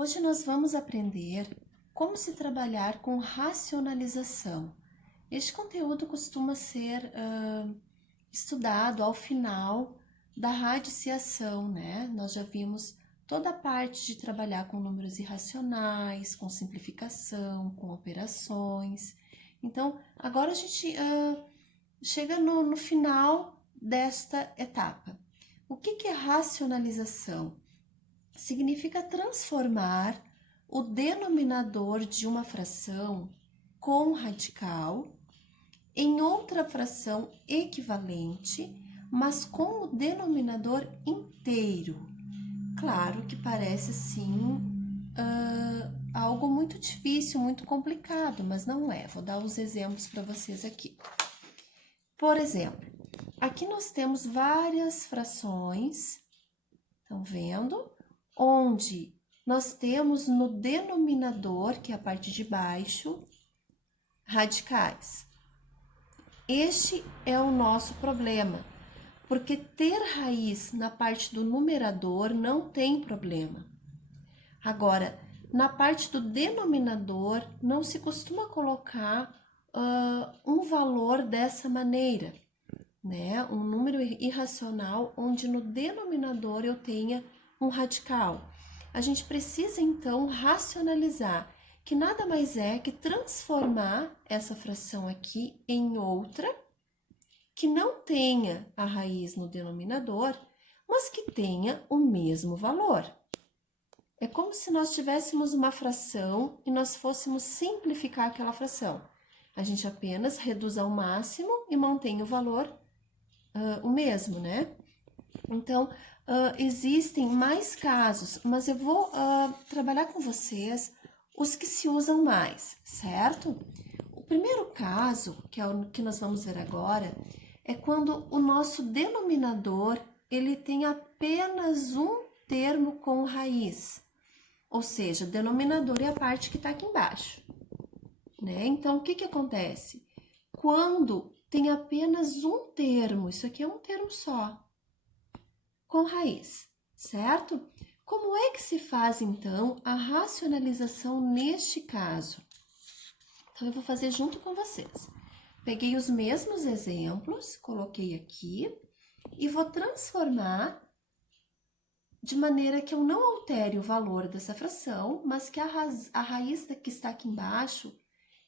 Hoje nós vamos aprender como se trabalhar com racionalização. Este conteúdo costuma ser estudado ao final da radiciação, né? Nós já vimos toda a parte de trabalhar com números irracionais, com simplificação, com operações. Então, agora a gente chega no final desta etapa. O que é racionalização? Significa transformar o denominador de uma fração com radical em outra fração equivalente, mas com o denominador inteiro. Claro que parece sim algo muito difícil, muito complicado, mas não é. Vou dar os exemplos para vocês aqui. Por exemplo, aqui nós temos várias frações, estão vendo? Onde nós temos no denominador, que é a parte de baixo, radicais. Este é o nosso problema, porque ter raiz na parte do numerador não tem problema. Agora, na parte do denominador, não se costuma colocar um valor dessa maneira, né? Um número irracional onde no denominador eu tenha um radical. A gente precisa, então, racionalizar, que nada mais é que transformar essa fração aqui em outra, que não tenha a raiz no denominador, mas que tenha o mesmo valor. É como se nós tivéssemos uma fração e nós fôssemos simplificar aquela fração. A gente apenas reduz ao máximo e mantém o valor o mesmo, né? Então, existem mais casos, mas eu vou trabalhar com vocês os que se usam mais, certo? O primeiro caso, que é o que nós vamos ver agora, é quando o nosso denominador ele tem apenas um termo com raiz, ou seja, o denominador é a parte que está aqui embaixo, né? Então, o que acontece? Quando tem apenas um termo, isso aqui é um termo só, com raiz, certo? Como é que se faz, então, a racionalização neste caso? Então, eu vou fazer junto com vocês. Peguei os mesmos exemplos, coloquei aqui e vou transformar de maneira que eu não altere o valor dessa fração, mas que a raiz que está aqui embaixo,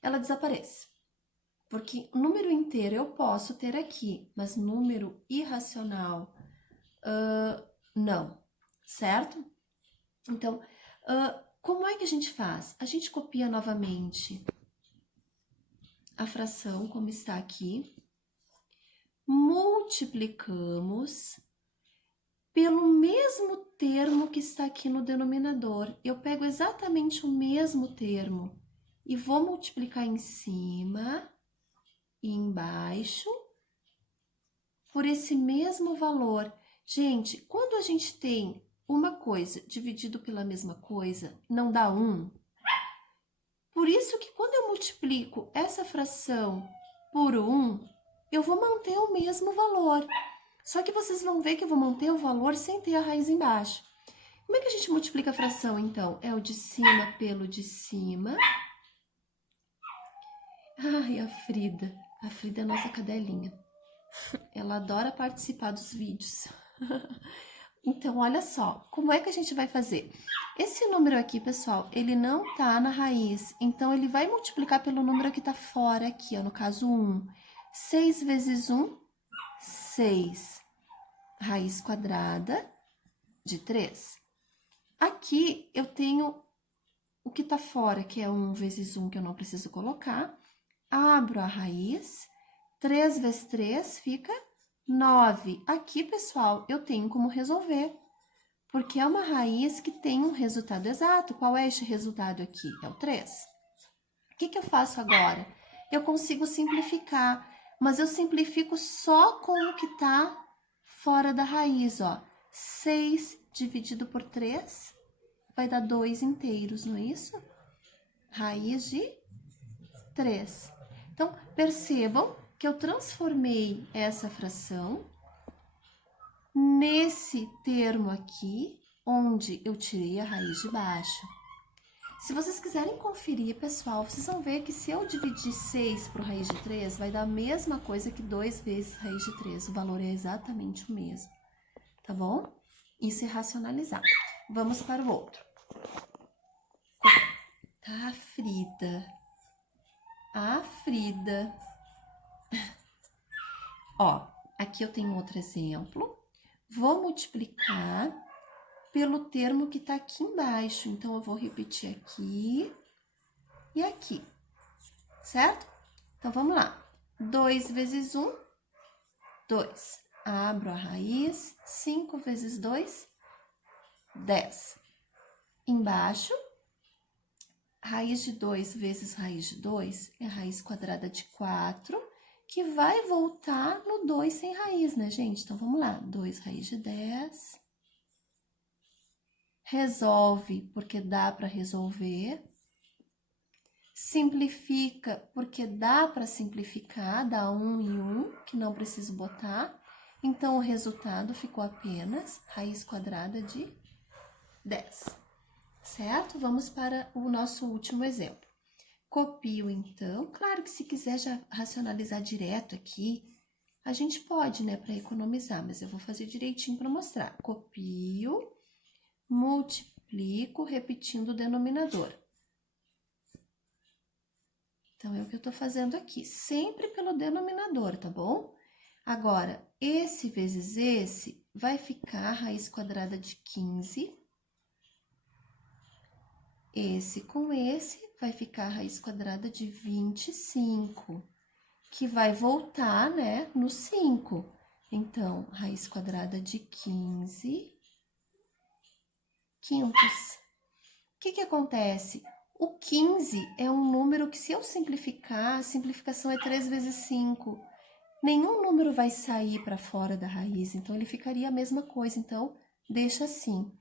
ela desapareça. Porque número inteiro eu posso ter aqui, mas número irracional, não, certo? Então, como é que a gente faz? A gente copia novamente a fração como está aqui, multiplicamos pelo mesmo termo que está aqui no denominador. Eu pego exatamente o mesmo termo e vou multiplicar em cima e embaixo por esse mesmo valor. Gente, quando a gente tem uma coisa dividido pela mesma coisa, não dá 1. Por isso que quando eu multiplico essa fração por 1, eu vou manter o mesmo valor. Só que vocês vão ver que eu vou manter o valor sem ter a raiz embaixo. Como é que a gente multiplica a fração, então? É o de cima pelo de cima. Ai, a Frida. A Frida é a nossa cadelinha. Ela adora participar dos vídeos. Então, olha só, como é que a gente vai fazer? Esse número aqui, pessoal, ele não tá na raiz, então ele vai multiplicar pelo número que tá fora aqui, ó, no caso 1. 6 vezes 1, 6. Raiz quadrada de 3. Aqui eu tenho o que tá fora, que é 1 vezes 1, que eu não preciso colocar. Abro a raiz, 3 vezes 3 fica 9. Aqui, pessoal, eu tenho como resolver, porque é uma raiz que tem um resultado exato. Qual é este resultado aqui? É o 3. O que eu faço agora? Eu consigo simplificar, mas eu simplifico só com o que está fora da raiz, ó. 6 dividido por 3 vai dar 2 inteiros, não é isso? Raiz de 3. Então, percebam que eu transformei essa fração nesse termo aqui, onde eu tirei a raiz de baixo. Se vocês quiserem conferir, pessoal, vocês vão ver que se eu dividir 6 por raiz de 3, vai dar a mesma coisa que 2 vezes raiz de 3. O valor é exatamente o mesmo, tá bom? Isso é racionalizar. Vamos para o outro. Tá, Frida. A Frida. Ó, aqui eu tenho outro exemplo. Vou multiplicar pelo termo que tá aqui embaixo. Então, eu vou repetir aqui e aqui, certo? Então, vamos lá. 2 vezes 1, 2. Abro a raiz. 5 vezes 2, 10. Embaixo, raiz de 2 vezes raiz de 2 é raiz quadrada de 4, que vai voltar no 2 sem raiz, né, gente? Então, vamos lá. 2 raiz de 10. Resolve, porque dá para resolver. Simplifica, porque dá para simplificar, dá 1 e 1, que não preciso botar. Então, o resultado ficou apenas raiz quadrada de 10, certo? Vamos para o nosso último exemplo. Copio, então. Claro que se quiser já racionalizar direto aqui, a gente pode, né, para economizar, mas eu vou fazer direitinho para mostrar. Copio, multiplico, repetindo o denominador. Então, é o que eu tô fazendo aqui, sempre pelo denominador, tá bom? Agora, esse vezes esse vai ficar raiz quadrada de 15. Esse com esse vai ficar raiz quadrada de 25, que vai voltar, né, no 5. Então, raiz quadrada de 15 quintos. O que acontece? O 15 é um número que, se eu simplificar, a simplificação é 3 vezes 5. Nenhum número vai sair para fora da raiz, então ele ficaria a mesma coisa. Então, deixa assim.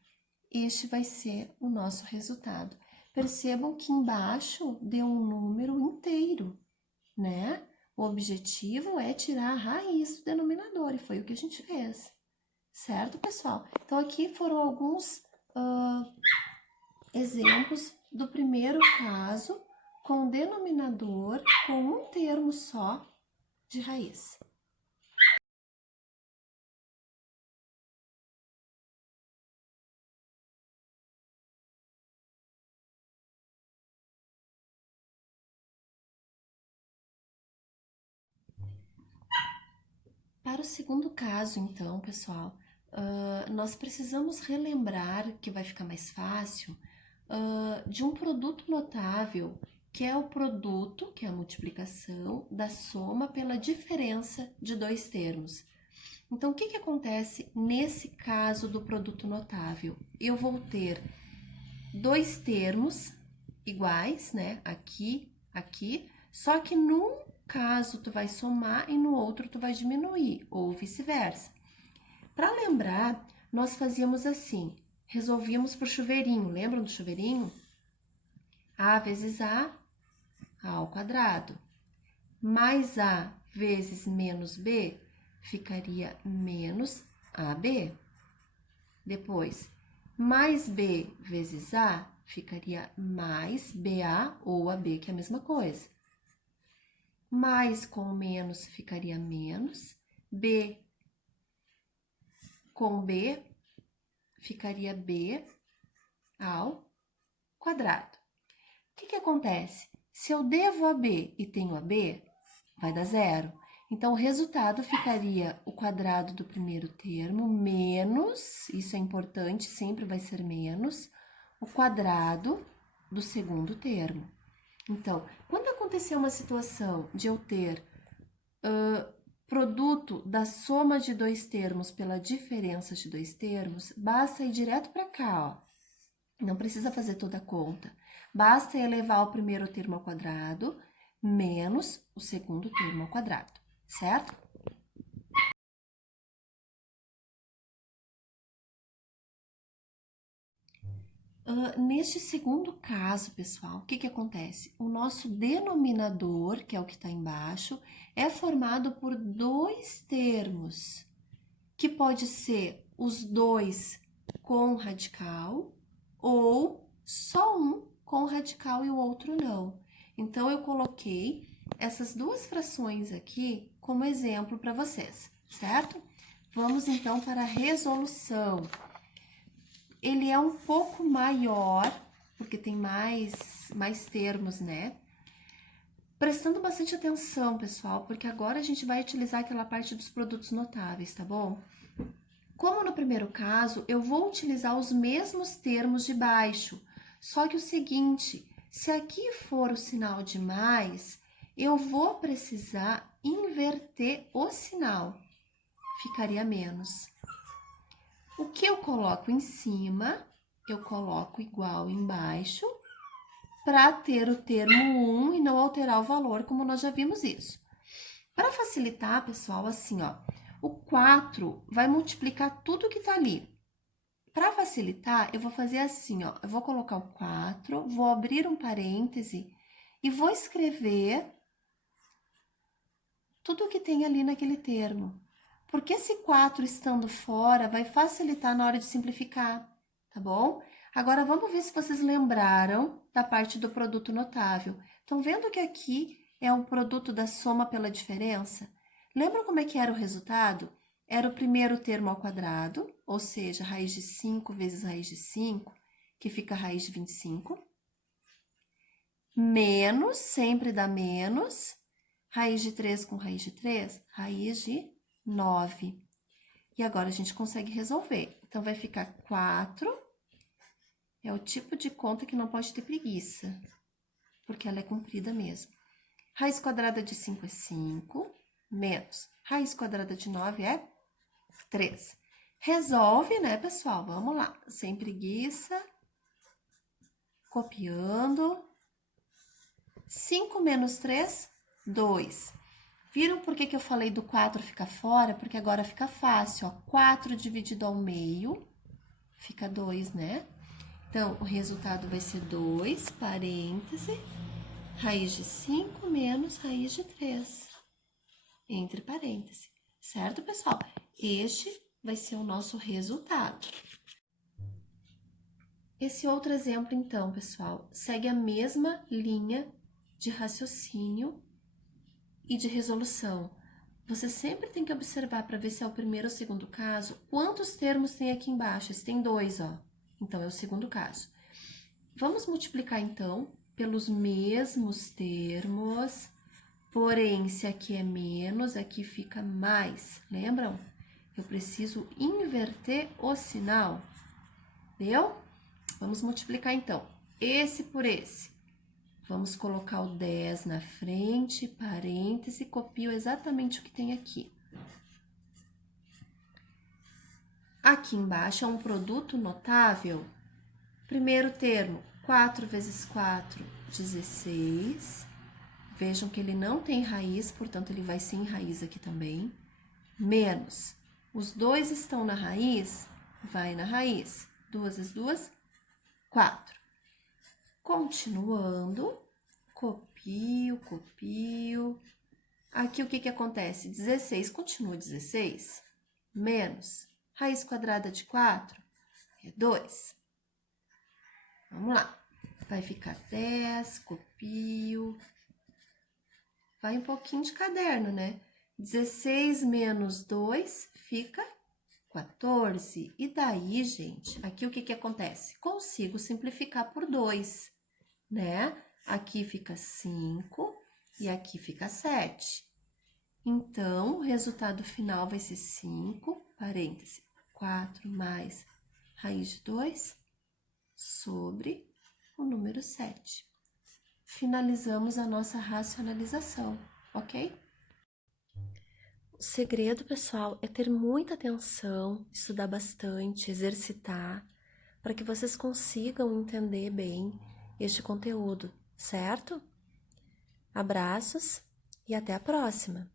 Este vai ser o nosso resultado. Percebam que embaixo deu um número inteiro, né? O objetivo é tirar a raiz do denominador, e foi o que a gente fez. Certo, pessoal? Então, aqui foram alguns exemplos do primeiro caso com denominador com um termo só de raiz. Para o segundo caso, então, pessoal, nós precisamos relembrar, que vai ficar mais fácil, de um produto notável, que é o produto, que é a multiplicação, da soma pela diferença de dois termos. Então, o que acontece nesse caso do produto notável? Eu vou ter dois termos iguais, né? Aqui, aqui, só que num caso tu vai somar e no outro tu vai diminuir, ou vice-versa. Para lembrar, nós fazíamos assim, resolvíamos por chuveirinho, lembram do chuveirinho? A vezes A ao quadrado, mais A vezes menos B, ficaria menos AB. Depois, mais B vezes A, ficaria mais BA ou AB, que é a mesma coisa. Mais com menos ficaria menos, B com B ficaria B ao quadrado. O que acontece? Se eu devo a B e tenho a B, vai dar zero. Então, o resultado ficaria o quadrado do primeiro termo menos, isso é importante, sempre vai ser menos, o quadrado do segundo termo. Então, quando acontecer uma situação de eu ter produto da soma de dois termos pela diferença de dois termos, basta ir direto para cá, ó. Não precisa fazer toda a conta. Basta elevar o primeiro termo ao quadrado menos o segundo termo ao quadrado, certo? Neste segundo caso, pessoal, o que acontece? O nosso denominador, que é o que está embaixo, é formado por dois termos, que pode ser os dois com radical ou só um com radical e o outro não. Então, eu coloquei essas duas frações aqui como exemplo para vocês, certo? Vamos, então, para a resolução. Ele é um pouco maior, porque tem mais termos, né? Prestando bastante atenção, pessoal, porque agora a gente vai utilizar aquela parte dos produtos notáveis, tá bom? Como no primeiro caso, eu vou utilizar os mesmos termos de baixo, só que o seguinte, se aqui for o sinal de mais, eu vou precisar inverter o sinal, ficaria menos. O que eu coloco em cima, eu coloco igual embaixo, para ter o termo 1 e não alterar o valor, como nós já vimos isso. Para facilitar, pessoal, assim, ó, o 4 vai multiplicar tudo que tá ali. Para facilitar, eu vou fazer assim, ó, eu vou colocar o 4, vou abrir um parêntese e vou escrever tudo que tem ali naquele termo. Porque esse 4 estando fora vai facilitar na hora de simplificar, tá bom? Agora, vamos ver se vocês lembraram da parte do produto notável. Estão vendo que aqui é um produto da soma pela diferença? Lembram como é que era o resultado? Era o primeiro termo ao quadrado, ou seja, raiz de 5 vezes raiz de 5, que fica raiz de 25. Menos, sempre dá menos. Raiz de 3 com raiz de 3, raiz de 9. E agora a gente consegue resolver. Então, vai ficar 4. É o tipo de conta que não pode ter preguiça, porque ela é comprida mesmo. Raiz quadrada de 5 é 5, menos raiz quadrada de 9 é 3. Resolve, né, pessoal? Vamos lá. Sem preguiça. Copiando. 5 menos 3, 2. Viram por que eu falei do 4 ficar fora? Porque agora fica fácil, ó. 4 dividido ao meio, fica 2, né? Então, o resultado vai ser 2, parêntese, raiz de 5 menos raiz de 3, entre parênteses. Certo, pessoal? Este vai ser o nosso resultado. Esse outro exemplo, então, pessoal, segue a mesma linha de raciocínio e de resolução. Você sempre tem que observar para ver se é o primeiro ou o segundo caso, quantos termos tem aqui embaixo. Esse tem 2, ó. Então, é o segundo caso. Vamos multiplicar, então, pelos mesmos termos, porém, se aqui é menos, aqui fica mais. Lembram? Eu preciso inverter o sinal. Deu? Vamos multiplicar, então, esse por esse. Vamos colocar o 10 na frente, parêntese, copio exatamente o que tem aqui. Aqui embaixo é um produto notável. Primeiro termo, 4 vezes 4, 16. Vejam que ele não tem raiz, portanto, ele vai ser em raiz aqui também. Menos. Os dois estão na raiz, vai na raiz. 2 vezes 2, 4. Continuando, copio, copio. Aqui o que acontece? 16 continua 16, menos raiz quadrada de 4 é 2. Vamos lá. Vai ficar 10, copio. Vai um pouquinho de caderno, né? 16 menos 2 fica 14. E daí, gente, aqui o que acontece? Consigo simplificar por 2, né? Aqui fica 5 e aqui fica 7. Então, o resultado final vai ser 5, parêntese, 4 mais raiz de 2 sobre o número 7. Finalizamos a nossa racionalização, ok? O segredo, pessoal, é ter muita atenção, estudar bastante, exercitar, para que vocês consigam entender bem este conteúdo, certo? Abraços e até a próxima!